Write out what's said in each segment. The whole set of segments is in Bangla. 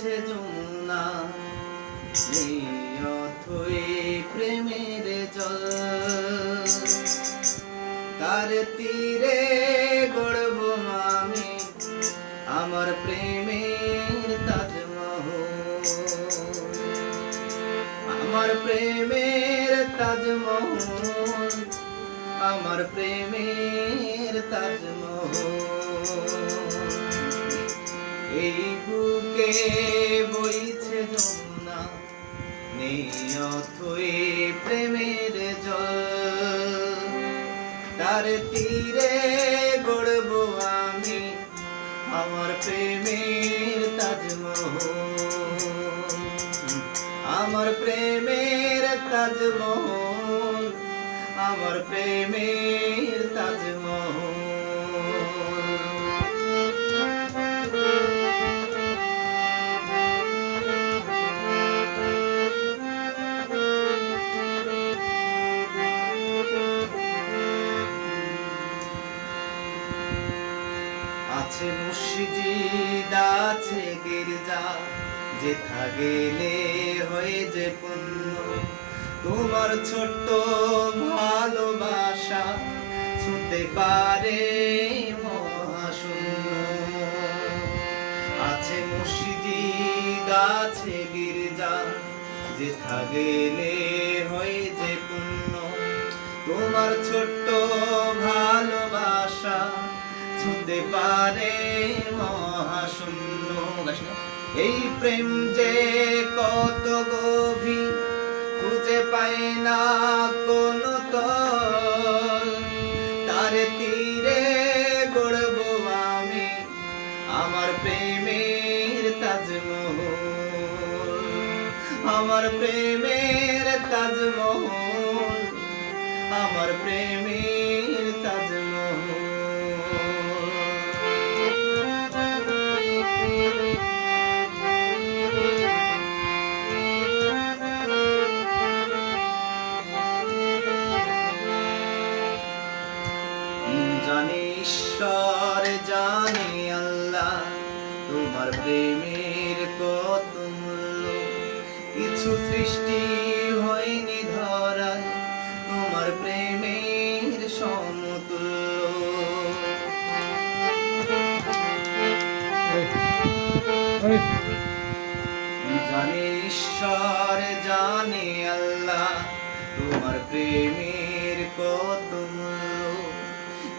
বইছে যমুনা অথই প্রেমের জল তার তীরে গড়ব আমি আমার প্রেমের তাজমহল আমার প্রেমের তাজমহল আমার প্রেমের তাজমহল এই বুকে বইছে যমুনা অথই প্রেমের জল তার তীরে গড়ব আমি আমার প্রেমের তাজমহল আমার প্রেমের তাজমহল আমার প্রেমের তাজমহল আছে মসজিদ আছে গির্জা যেথা গেলে হয়ে যে পুণ্য তোমার ছোট্ট ভালোবাসা ছুঁতে পারে মহাশূন্য আছে মসজিদ আছে গির্জা যেথা গেলে হয়ে যে পুণ্য তোমার ছোট্ট ভালোবাসা ছুঁতে পারে মহাশূন্য এই প্রেম যে কত গভীর খুঁজে পায় না কোনো তল তার তীরে গড়ব আমি আমার প্রেমের তাজমহল আমার প্রেমের তাজমহল আমার প্রেমের তাজমহল জানে ঈশ্বর জানে আল্লাহ তোমার প্রেমের কত মূল্য কিছু সৃষ্টি হয়নি ধরায় তোমার প্রেমের সমতুল্য জানে ঈশ্বর জানে আল্লাহ তোমার প্রেমের কত মূল্য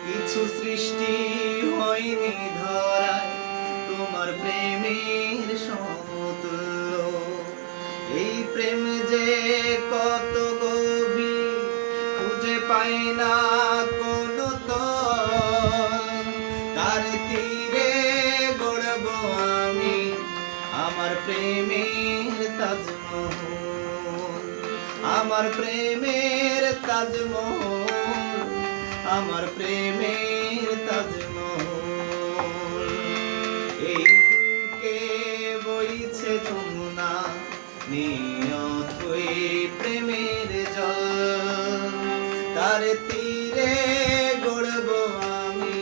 কিছু সৃষ্টি হয়নি ধরায় তোমার প্রেমের সমতুল্য এই প্রেম যে কত গভীর খুঁজে পায় না কোনো তল তার তীরে গড়ব আমি আমার প্রেমের তাজমহল আমার প্রেমের তাজমহল আমার প্রেমের তাজমহল এই বুকে বইছে যমুনা অথই প্রেমের জল তার তীরে গড়ব আমি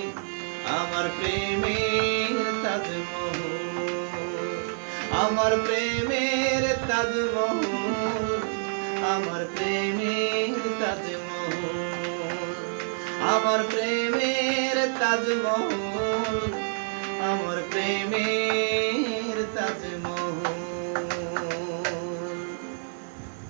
আমার প্রেমের তাজমহল আমার প্রেমের তাজমহল আমার প্রেমের তাজমহল আমার প্রেমের তাজমহল আমার প্রেমের